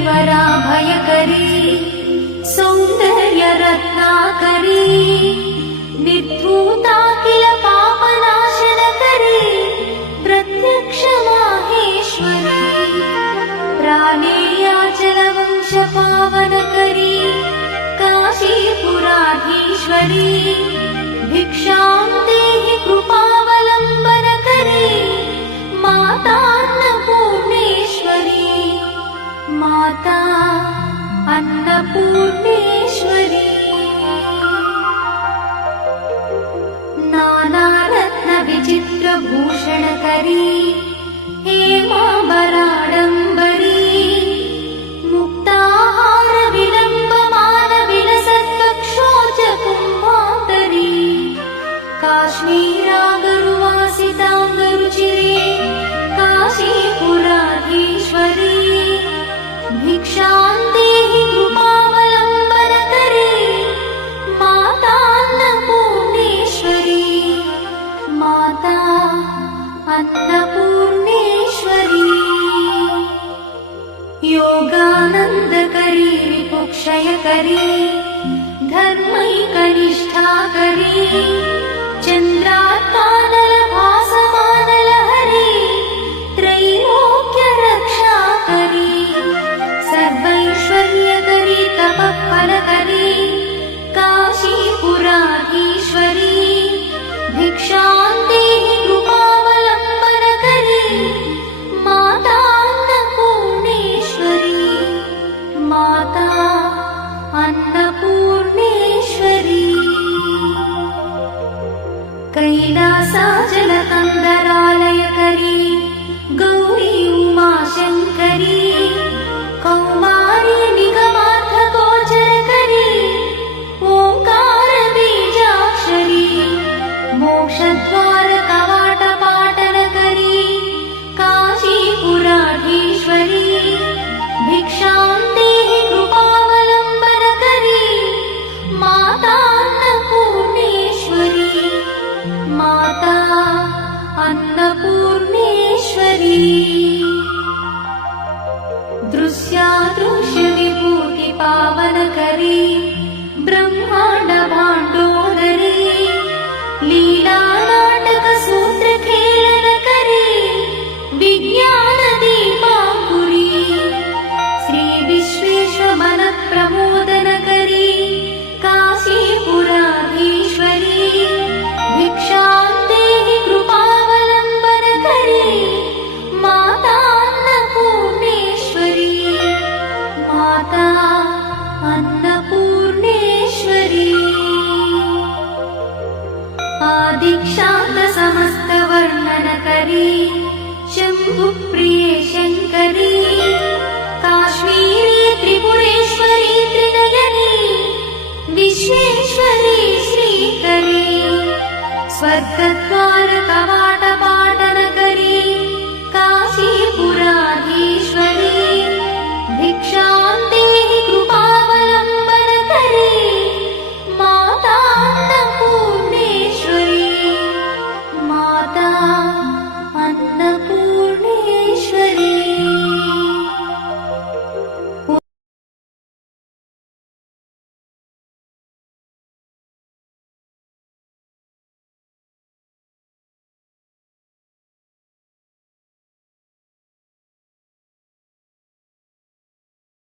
करीवरा भयकरी सौंदर्य रत्नाकरी निर्धूता किल पापनाशनकरी प्रत्यक्ष माहेश्वरी प्राणेयाचलवंश पावनकरी काशीपुराधीश्वरी भिक्षां देहि कृपावलम्बनकरी मातान्नपूर्णेश्वरी माता अन्नपूर्णेश्वरी नानारत्न विचित्रभूषणकरी हेमाम्बराडम्बरी मुक्ताहार विलम्बमान विलसत्कक्षोच कुम्भान्तरी काश्मीरागरुवासिताङ्गरुचिरे काशीपुराधीश्वरी भिक्षां देहि कृपावलम्बनकरी मातान्नपूर्णेश्वरी माता अन्नपूर्णेश्वरी योगानन्दकरी विपुक्षयकरी धर्मैकनिष्ठाकरी चन्द्रात्मानलभासमानलहरी त्रैलोक्यरक्षाकरी सर्वैश्वर्यकरी तपःफलकरी काशीपुराधीश्वरी भिक्षां देहि कृपावलम्बनकरी मातान्नपूर्णेश्वरी माता अन्नपूर्णेश्वरी कैलासाचलकन्दरालयकरी गौरी उमाशङ्करी कौमारी निगमार्थगोचरकरी ओङ्कारबीजाक्षरी मोक्षद्वारकवाटपाटनकरी काशीपुराधीश्वरी भिक्षां देहि कृपावलम्बनकरी मातान्नपूर्णेश्वरी माता अन्नपूर्णेश्वरी दृश्यादृश्यविभूतिपावनकरी ब्रह्माण्डभाण्डोदरी लीलानाटकसूत्रखेलनकरी विज्ञानदीपाङ्कुरी श्रीविश्वेश्वरमनःप्रमोदनकरी काशीपुराधीश्वरी भिक्षां देहि कृपावलम्बनकरी मातान्नपूर्णेश्वरी माता अन्नपूर्णेश्वरी आदिक्षान्तसमस्तवर्णनकरी शम्भुप्रिये शङ्करी काश्मीरी त्रिपुरेश्वरी त्रिनयनी विश्वेश्वरी श्रीकरी स्वर्गद्वारकवाट